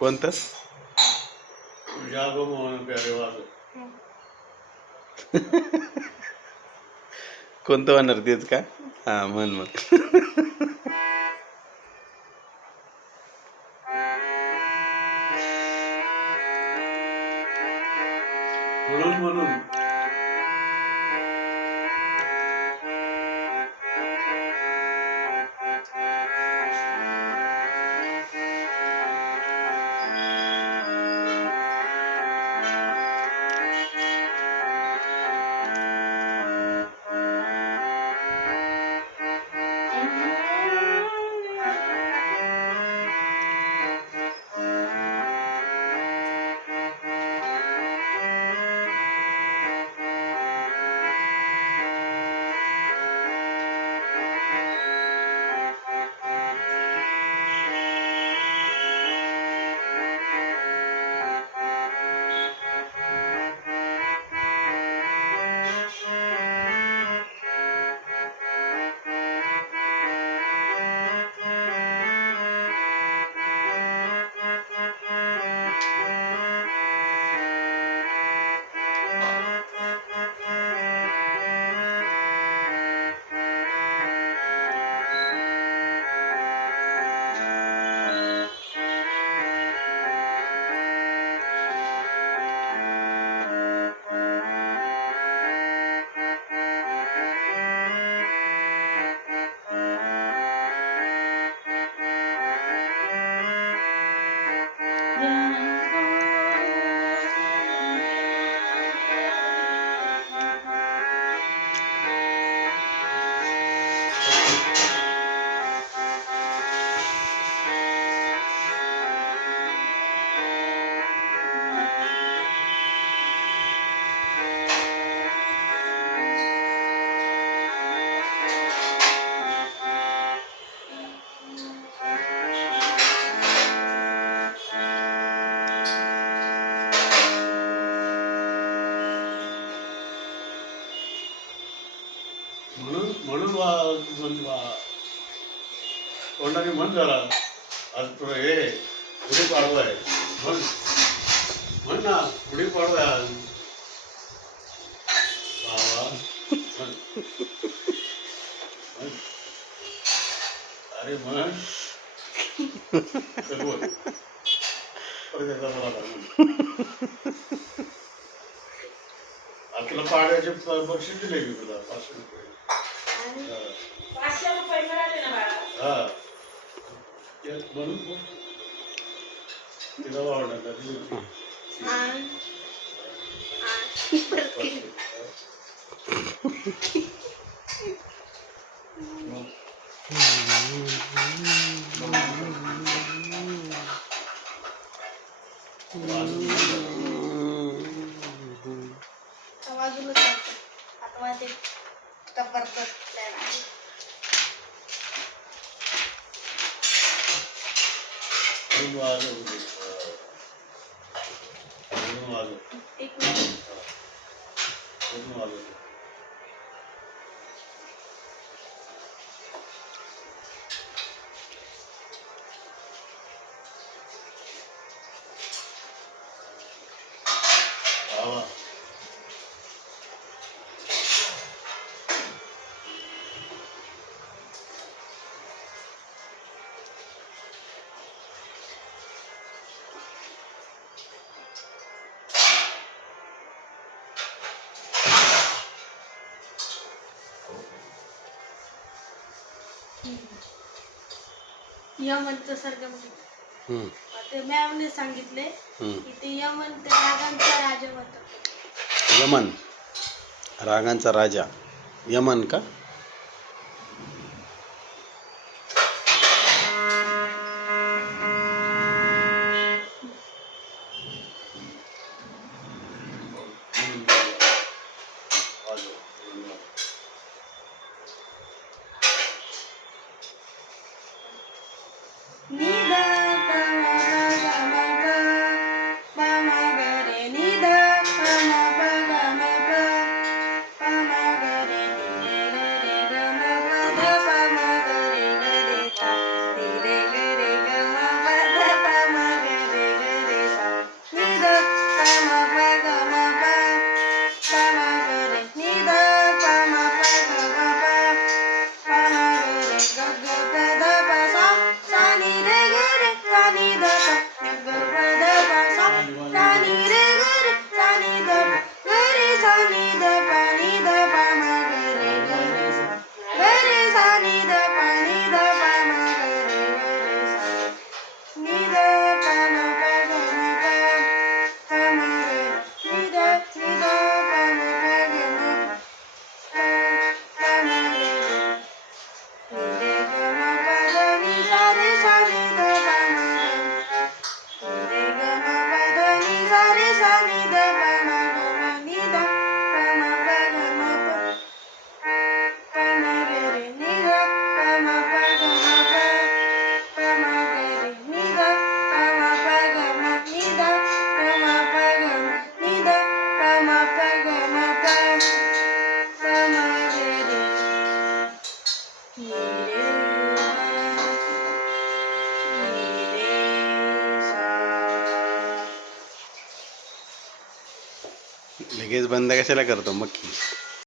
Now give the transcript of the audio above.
कोणतं? जागो मोहन प्यारे वाजो. कोणतं म्हणणार तेच का? हा म्हण मग. म्हणून म्हणून म्हणून म्हणून तोंडाने म्हण जरा. आज हे गुढीपाडवा आहे. म्हण म्हण ना, गुढीपाडवा आहे आज. बाबा म्हण. म्हण. अरे म्हण. चल बोल. परत एकदा मला कर म्हण. आज तुला पाड्याचे बक्षीस दिले की तुला 500 रुपये. 500 रुपये मिळाले ना बाळा. हा म्हणून तिला आवडणार यमनचं सारखं ते मॅमने सांगितले की ते यमन ते रागांचा राजा म्हणतात. यमन रागांचा राजा यमन का? लगेच बंद कशाला करतो मग की